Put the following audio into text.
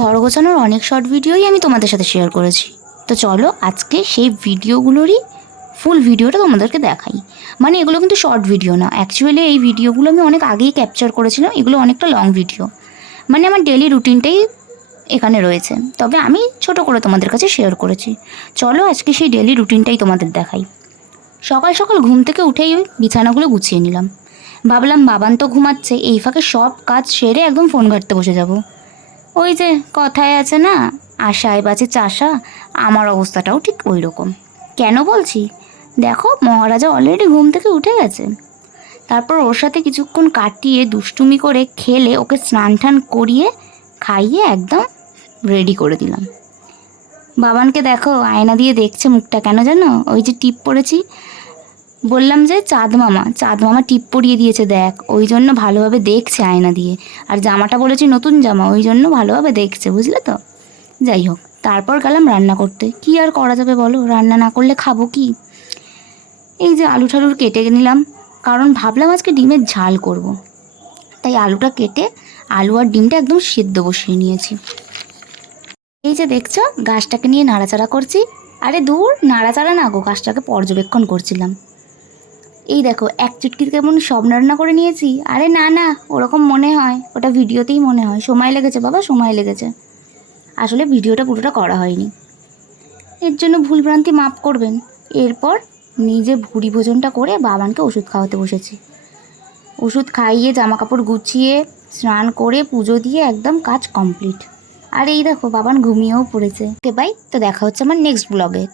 ঘর গোছানোর অনেক শর্ট ভিডিওই আমি তোমাদের সাথে শেয়ার করেছি। তো চলো আজকে সেই ভিডিওগুলোরই ফুল ভিডিওটা তোমাদেরকে দেখাই। মানে এগুলো কিন্তু শর্ট ভিডিও না, অ্যাকচুয়ালি এই ভিডিওগুলো আমি অনেক আগেই ক্যাপচার করেছিলাম। এগুলো অনেকটা লং ভিডিও, মানে আমার ডেলি রুটিনটাই এখানে রয়েছে, তবে আমি ছোট করে তোমাদের কাছে শেয়ার করেছি। চলো আজকে সেই ডেলি রুটিনটাই তোমাদের দেখাই। সকাল সকাল ঘুম থেকে উঠেই ওই বিছানাগুলো গুছিয়ে নিলাম। ভাবলাম বাবান তো ঘুমাচ্ছে, এই ফাঁকে সব কাজ সেরে একদম ফোন ঘাঁটতে বসে যাব। ওই যে কথায় আছে না, আশায় বাঁচে চাষা, আমার অবস্থাটাও ঠিক ওই রকম। কেন বলছি, দেখো মহারাজা অলরেডি ঘুম থেকে উঠে গেছে। তারপর ওর সাথে কিছুক্ষণ কাটিয়ে দুষ্টুমি করে খেলে ওকে স্নান টান করিয়ে খাইয়ে একদম রেডি করে দিলাম। বাবানকে দেখো আয়না দিয়ে দেখছে মুখটা, কেন জানো? ওই যে টিপ পড়েছি, বললাম যে চাঁদ মামা টিপ পরিয়ে দিয়েছে দেখ, ওই জন্য ভালোভাবে দেখছে আয়না দিয়ে। আর জামাটা বলেছি নতুন জামা, ওই জন্য ভালোভাবে দেখছে, বুঝলে তো? যাই হোক, তারপর গেলাম রান্না করতে। কি আর করা যাবে বলো, রান্না না করলে খাবো কি? এই যে আলু ঠালুর কেটে নিলাম, কারণ ভাবলাম আজকে ডিমের ঝাল করব। তাই আলুটা কেটে আলু আর ডিমটা একদম সিদ্ধ বসিয়ে নিয়েছি। এই যে দেখছো গাছটাকে নিয়ে নাড়াচাড়া করছি। আরে দূর, নাড়াচাড়া না গো, গাছটাকে পর্যবেক্ষণ করছিলাম। এই দেখো এক চুটকিতে কেমন সব রান্না করে নিয়েছি। আরে না না, ওরকম মনে হয়, ওটা ভিডিওতেই মনে হয়। সময় লেগেছে বাবা, সময় লেগেছে, আসলে ভিডিওটা পুরোটা করা হয়নি, এর জন্য ভুলভ্রান্তি মাপ করবেন। এরপর নিজে ভুড়ি ভোজনটা করে বাবানকে ওষুধ খাওয়াতে বসেছি। ওষুধ খাইয়ে জামা কাপড় গুছিয়ে স্নান করে পুজো দিয়ে একদম কাজ কমপ্লিট। আর এই দেখো বাবান ঘুমিয়েও পড়েছে। ওকে বাই, তো দেখা হচ্ছে আমার নেক্সট ব্লগে।